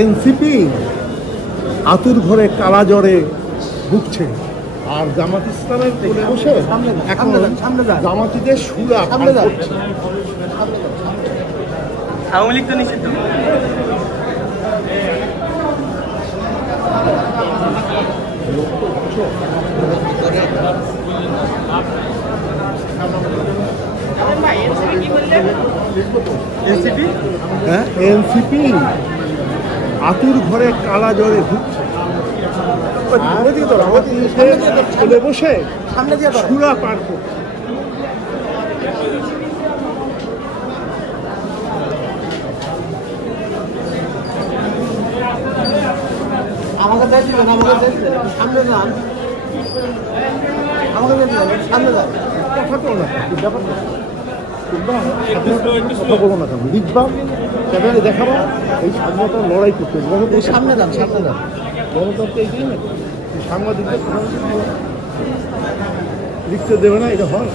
NCP আতুর ঘরে কালা জ্বরে ভুগছে, আর জামাত ইসলামের কোলে বসে এখন জামাতিদের সুরা করছে। আওয়ামী লীগ তো নিষিদ্ধ। এনসিপি আতুর ঘরে কালা জ্বরে ভুগছে, বসে সুরা পার করছে। আমাকে দেখবেন, আমাকে দেখবেন, সামনে যান, আমাকে দেখবেন, সামনে যান। কথা বলো না কেন, লিখবা সেখানে দেখাবা এই স্বাধীনতার লড়াই করতে। সামনে যান, সামনে যান। গণতন্ত্র এইটাই না, সাংবাদিকদের লিখতে দেবে না, এটা হয়।